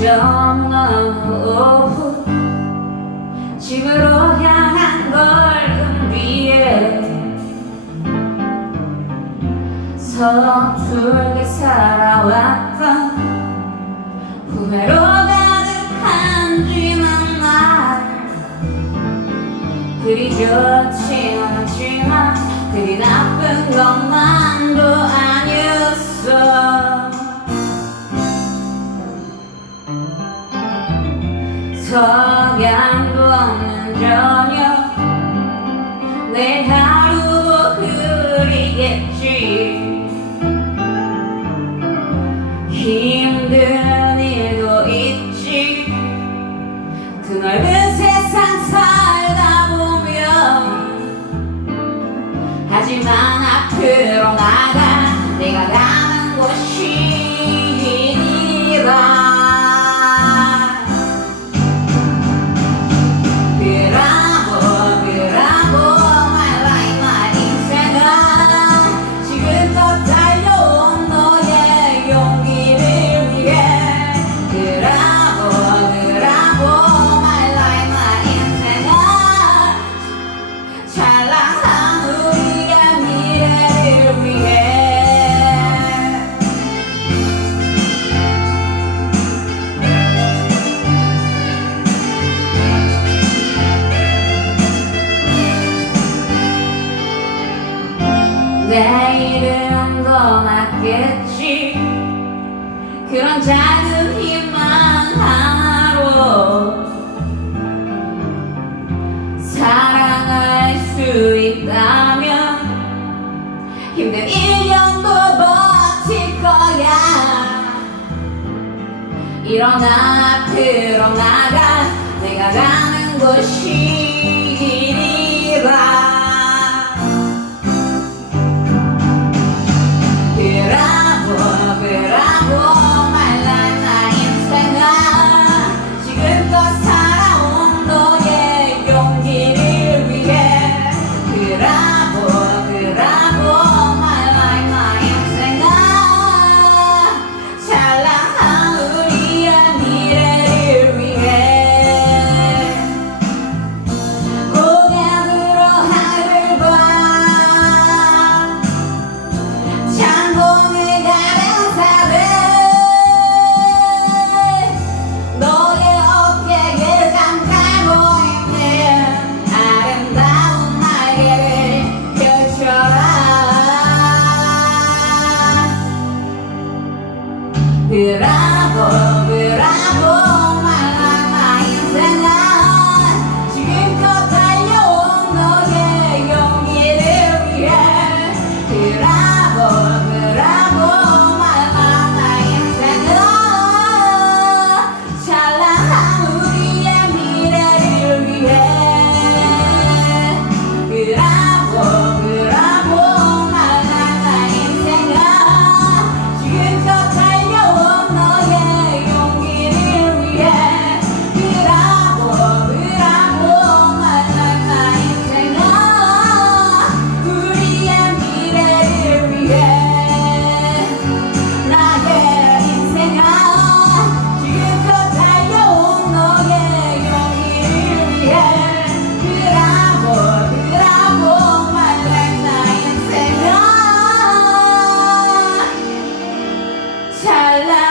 정나 오후 집으로 향한 걸음 위에 서툴게 살아왔던 후회로 가득한 뒤만 날 그리 좋지 않지만 그리 나쁜 건 성향도 없는 저녁. 내 하루도 흐리겠지. 힘든 일도 있지. 그날 내일은 떠났겠지? 그런 작은 희망 하나로 사랑할 수 있다면 힘든 1년도 버틸 거야. 일어나 앞으로 나가. 내가 가는 곳이 esperava. la